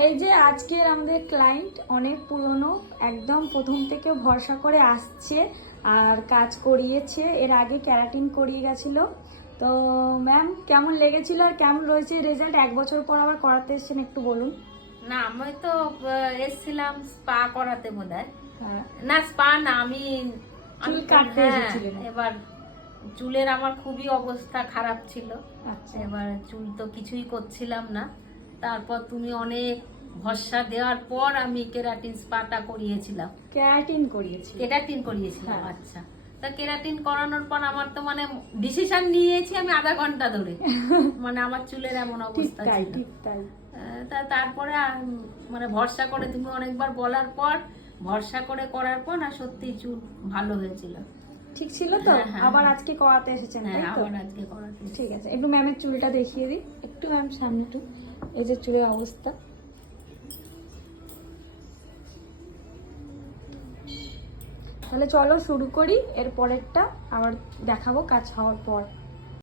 এই যে আজকের আমাদের ক্লায়েন্ট অনেক পুরনো, একদম প্রথম থেকে ভরসা করে আসছে আর কাজ করিয়েছে। এর আগে ক্যারাটিন করিয়ে গেছিল। তো ম্যাম কেমন লেগেছিল আর কেমন রয়েছে রেজাল্ট? 1 বছর পর আবার করাতে এসেছেন, একটু বলুন। না, আমি তো এসেছিলাম স্পা করাতে বোধহয়। হ্যাঁ, না, স্পা না, আমি চুল কাটতে এসেছিলেন। এবার চুলের আমার খুবই অবস্থা খারাপ ছিল। আচ্ছা, এবার চুল তো কিছুই করছিলাম না। তারপর তুমি অনেক ভরসা দেওয়ার পর আমি কেরাটিন স্পাটা করিয়েছিলাম। ক্যারাটিন করিয়েছি। কেরাটিন করিয়েছিলাম, হ্যাঁ। আচ্ছা। তা কেরাটিন করানোর পর আমার তো মানে ডিসিশন নিয়েছি আমি আধা ঘন্টা ধরে। মানে আমার চুলের এমন ঠিক অবস্থা তাই, ছিল। ঠিক তাই। তারপরে মানে ভরসা করে তুমি অনেকবার বলার পর ভরসা করে করার পর না সত্যি চুল ভালো হয়েছিল। ঠিক ছিল তো? হ্যাঁ, হ্যাঁ, আবার হ্যাঁ। আজকে করাতে এসেছেন, হ্যাঁ, তাই তো? আবার আজকে করাতে এসেছি। ঠিক আছে, একটু ম্যামের চুলটা দেখিয়ে দিই। একটু ম্যাম সামনে একটু। এই যে চুলের অবস্থা। তাহলে চলো শুরু করি, এর পরেরটা আবার দেখাবো কাজ হওয়ার পর।